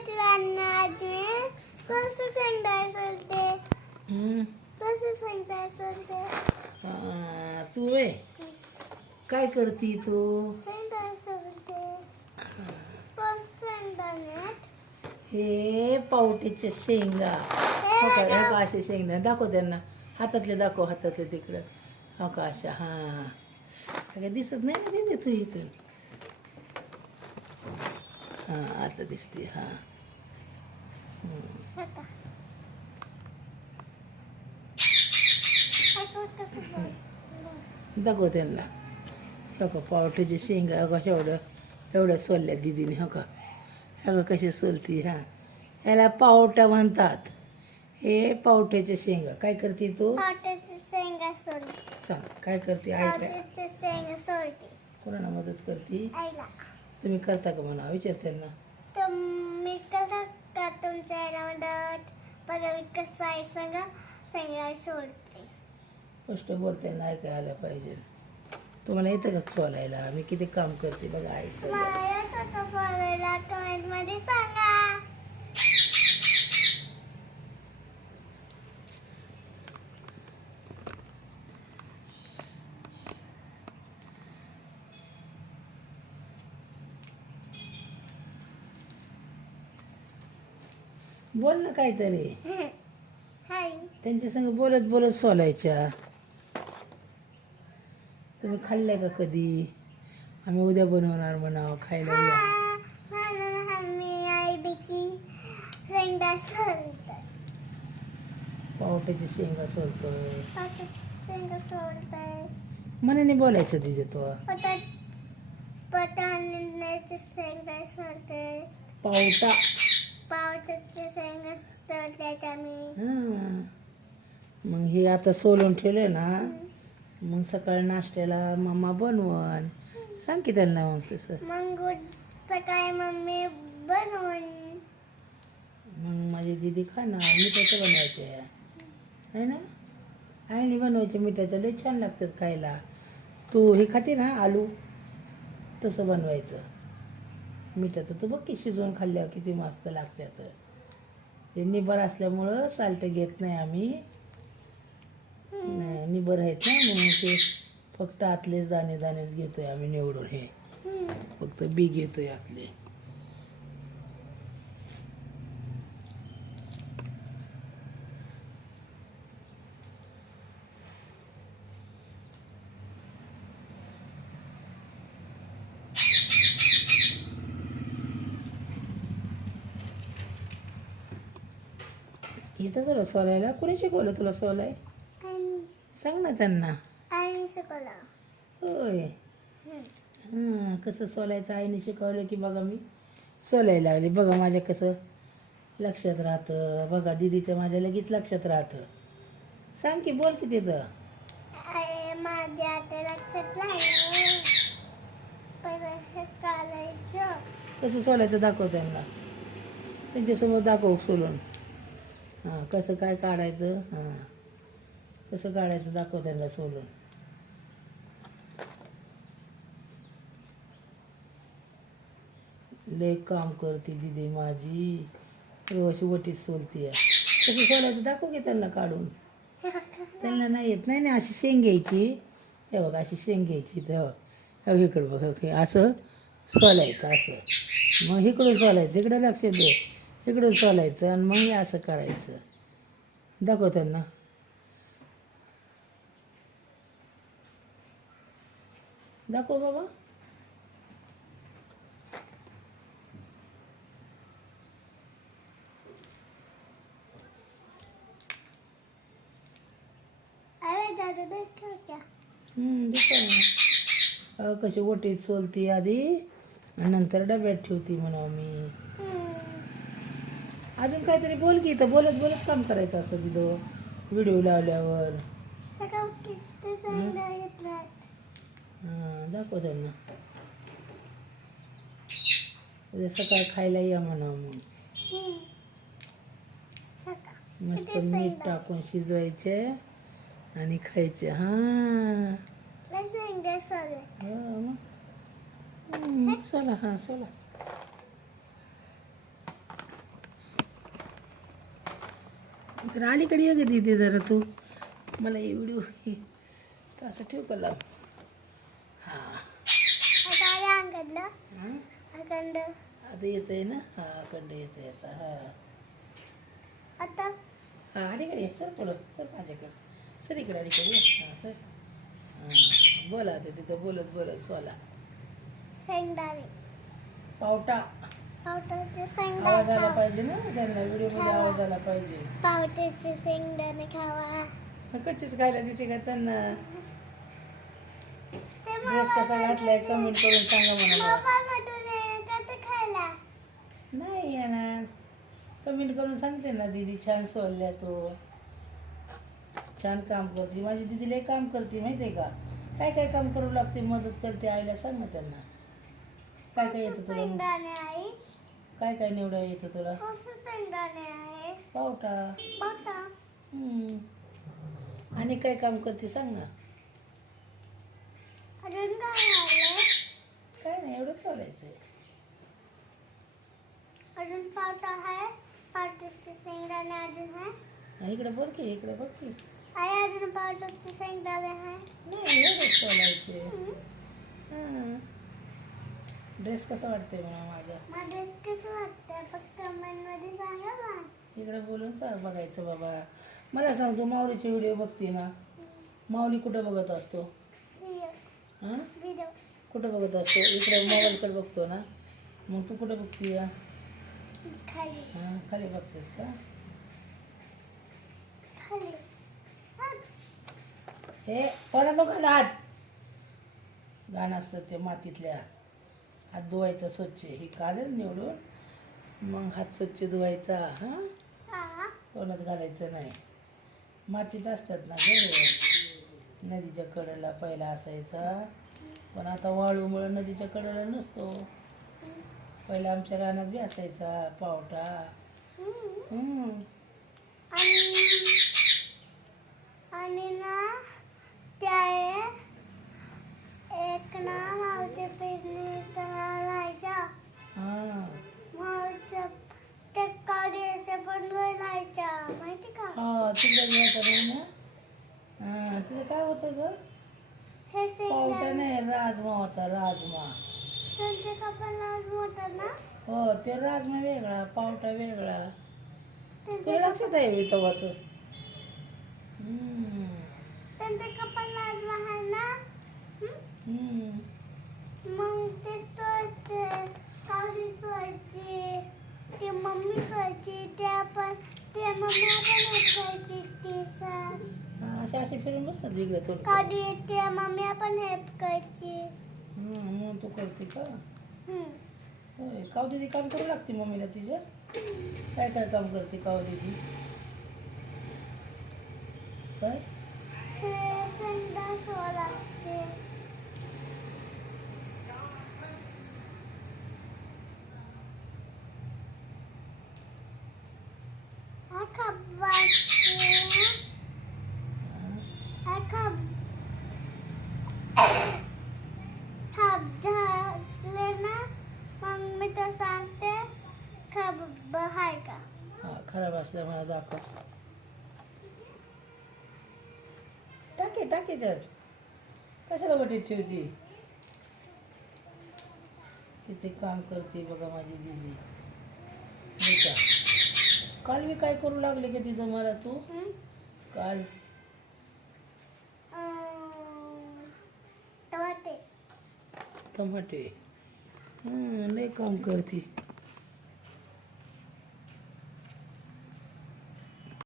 मित्रांनो आज मी कसं हम्म. कसं आ, तू आहे काय करती तू? कसं हे पावट्याच्या शेंगा. हो का ह्या का असे शेंगदा दाखव त्यांना. हातातले दाखव हातातले तिकडं. हो का अशा हां. काय दिसत नाही ना तिथे तू इथं? हां आता दिसते हां. दाखव त्यांना. हो का शेंगा हो का एवढं एवढ्या सोलल्या दिदीने हो का? हो का कशा सोलती हां. याला पावटा म्हणतात. हे पावट्याच्या शेंगा. काय करते तू? शेंगा सांग काय करते? आई काय पावट्याची शेंगा सोलते. कोणाला मदत करते? आईला. तुम्ही करता का म्हणा? विचार त्यांना. तुमच्या बघा मी कसं आहे सांगा. शेंगा सोलते गोष्ट बोलताना ऐकायला पाहिजे. तुम्हाला येतं का सोलायला मी किती काम करते बघा ऐकतं मला येतं का सोलायला कमेंटमध्ये सांगा. बोल ना काहीतरी. हाय. त्यांच्या संग बोलत बोलत सोलायच्या. तुम्ही खाल्लंय का कधी? आम्ही उद्या बनवणार म्हणावं खायला या. पावट्याची शेंगा सोलताय. मनाने बोलायचं तिथे तो. पावटा. हां मग हे आता सोलून ठेवले ना मग सकाळी नाश्त्याला मम्मा बनवण. सांग की त्यांना मग तसं. मग सकाळी मम्मी बनवून मग माझी दिदी खाणार मिठाचं बनवायचे आहे ना? आईने बनवायचे मिठाचं लय छान लागतात खायला. तू हे खाते ना आलू? तसं बनवायचं. मिठाचं तू बघ की शिजवून खाल्ल्यावर किती मस्त लागतात ते निबर असल्यामुळं साल्ट घेत नाही आम्ही. नाही, निबर आहेत ना म्हणून ते फक्त आतलेच दाणे दाणेच घेतोय आम्ही निवडून हे. फक्त बी घेतोय आतले. इथं तुला सोलायला. कोणी शिकवलं तुला सोलाय? सांग ना त्यांना. शिकवलं. होय. हां कसं सोलायचं? आईने शिकवलं की बघा मी सोलायला लागले. बघा माझ्या कसं लक्षात राहतं. बघा दिदीच्या माझ्या लगेच लक्षात राहतं. सांग की बोल की तिथं. अरे माझ्या आता लक्षात राहिलं कसं सोलायचं दाखव त्यांना. त्यांच्यासमोर दाखव सोलून. हां कसं काय काढायचं? हां. कसं काढायचं दाखव त्यांना सोलून लय काम करते दिदी माझी. अशी वटीत आहे कसं सोलायचं दाखव की त्यांना काढून. त्यांना नाही येत. नाही ना अशी शेंग घ्यायची. हे बघ अशी शेंग घ्यायची तेव्हा इकडं बघ असं सोलायचं असं. मग इकडून सोलायचं. इकडं लक्ष दे. इकडून सोलायचं आणि मग हे असं करायचं. दाखव त्यांना. दाखव बाबा. कशी ओटीत सोलती आधी आणि नंतर डब्यात ठेवती म्हणा मी. अजून काहीतरी बोल की तर बोलत बोलत काम करायचं असतं तिथं. व्हिडिओ लावल्यावर. हां? दाखव त्यांना. उद्या सकाळी खायला या म्हणा मग. मस्त मीठ? टाकून शिजवायचे आणि खायचे. हां. हो चला हां चला. तर अलीकडे ये ग दीदी जरा तू. मला हे व्हिडिओ असं ठेव का लाव हां. आता आले अंगडलं हां? अखंड आता येत आहे ना? हा येत आहे आता हा. आता? हा अलीकडे सर सर माझ्याकडे. सर इकडे अलीकडे हां सर हां बोला आता तिथं बोलत बोलत सोला. शेंगदाणे. पावटा. पावट्याचे आवाज शेंगदाणे आला खावा. पाहिजे ना त्यांना व्हिडिओमध्ये आवाज आला पाहिजे. पावट्याचे शेंगदाणे खावा. कच्चीच खायला देते का त्यांना? ते ड्रेस कसा घातलाय कमेंट करून सांगा मला मधून येतात खायला? नाही येणार. कमेंट करून सांगते ना दीदी छान सोडल्या तो. छान काम करते. माझी दीदी लय काम करते माहिती आहे का? काय काय काम करू लागते मदत करते आईला सांग ना त्यांना. काय काय येतं तुला शेंगदाणे आई. काय काय निवडा येतं तुला? आहे. पावटा. आणि काय काम करते सांग ना. अजून काय नाही एवढं सोडायचं अजून पावटा आहे. पावट्याचे शेंगदाणे अजून आहे. इकडे बोल की इकडे बघ की. आई अजून पावट्याचे शेंगदाणे आहे. नाही एवढंच सोडायचे हां. ड्रेस कसा वाटतंय मला माझा? माझं कसं वाटतं फक्त कमेंटमध्ये सांगा ना इकडे बोलून सांग बघायचं बाबा. मला सांग तू माऊलीचे व्हिडिओ बघते ना? माऊली कुठं बघत असतो? व्हिडिओ हां? व्हिडिओ कुठं बघत असतो? इकडे मोबाईलकडे बघतो ना? मग तू कुठं बघते खाली. हां खाली बघतेस का? खाली. हे कोणा घाल हात. घाण असतं ते मातीतल्या. हात धुवायचा स्वच्छ हे काढेल निवडून. मग हात स्वच्छ धुवायचा. हां? हा तोंडात घालायचं नाही. मातीत असतात ना गं नदीच्या कडेला पहिला असायचा. पण आता वाळूमुळे नदीच्या कडेला नसतो. पहिला आमच्या रानात बी असायचा पावटा हम्म. हम्म. आणि आणि ना त्या एक ना मावच्या पेरणी राहायच्या हां मावच्या त्या कावड्याच्या पण राहायच्या माहिती का हा हां तिथं काय होतं ग? पावटा नाही राजमा होता राजमा. हो ते राजमा वेगळा पावटा वेगळा. तुला लक्षात आहे मी तवाचं. त्यांच्या कपाला आहे ना. मग ते सोयचे कावडी सोयची ते मम्मी सोयची त्या पण ते मम्मी पण सोयची ती सर हा, असे असे फिरून बस ना कावडी ते. मम्मी पण हेल्प करायची मग तू करते का? हम्म. होय काव दिदी काम करू लागते मम्मीला तिच्या काय काय काम करते काव दिदी? काय? हे लागते. हा खप वाजते हा. हा खप खप झाले ना मग मी तर सांगते हाय का हा खराब असल्या मला दाखव टाके टाके त्यात कशाला वाटीत ठेवती किती काम करते बघा माझी दिदी नाही काल मी काय करू लागले का तिथं मला तू? काल टमाटे टमाटे हं, लय काम करते